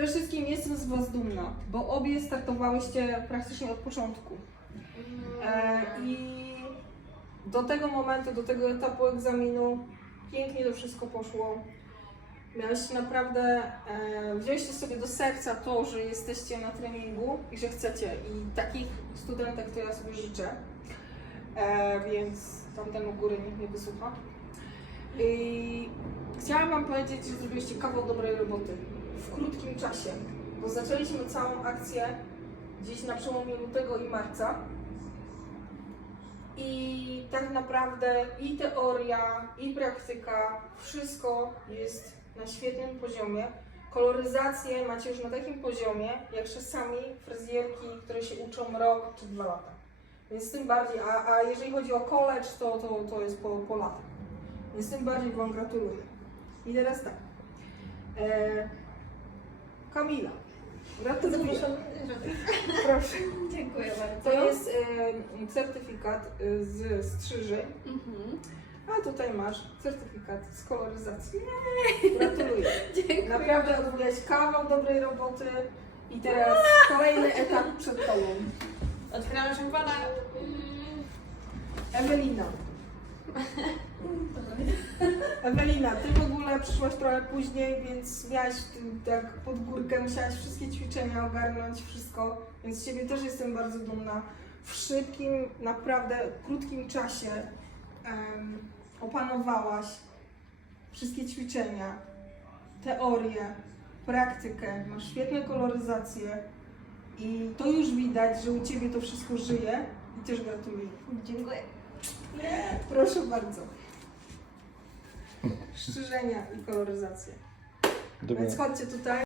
Przede wszystkim jestem z Was dumna, bo obie startowałyście praktycznie od początku. E, I do tego momentu, do tego etapu egzaminu pięknie to wszystko poszło. Miałyście naprawdę, e, wzięliście sobie do serca to, że jesteście na treningu i że chcecie. I takich studentek to ja sobie życzę. E, więc tamten u góry nikt nie wysłucha. I chciałam Wam powiedzieć, że zrobiliście kawał dobrej roboty w krótkim czasie, bo zaczęliśmy całą akcję gdzieś na przełomie lutego i marca. I tak naprawdę i teoria, i praktyka, wszystko jest na świetnym poziomie. Koloryzację macie już na takim poziomie, jak czasami fryzjerki, które się uczą rok czy dwa lata. Więc tym bardziej, a, a jeżeli chodzi o college, to, to, to jest po, po latach. Więc tym bardziej Wam gratuluję. I teraz tak. E, Kamila, gratuluję. Proszę. Dziękuję bardzo. To jest e, certyfikat e, z strzyży, Mhm. a tutaj masz certyfikat z koloryzacji. Gratuluję. Dziękuję. Naprawdę odbyłeś kawał dobrej roboty i teraz kolejny etap przed Tobą. Otwieramy szampana. Ewelina. Ewelina, Ty w ogóle przyszłaś trochę później, więc miałaś ty- tak pod górkę, musiałaś wszystkie ćwiczenia ogarnąć, wszystko, więc z Ciebie też jestem bardzo dumna. W szybkim, naprawdę krótkim czasie opanowałaś wszystkie ćwiczenia, teorię, praktykę, masz świetne koloryzacje i to już widać, że u Ciebie to wszystko żyje i też gratuluję. Dziękuję. Proszę bardzo. Strzyżenia i koloryzację. Dobra. Więc chodźcie tutaj.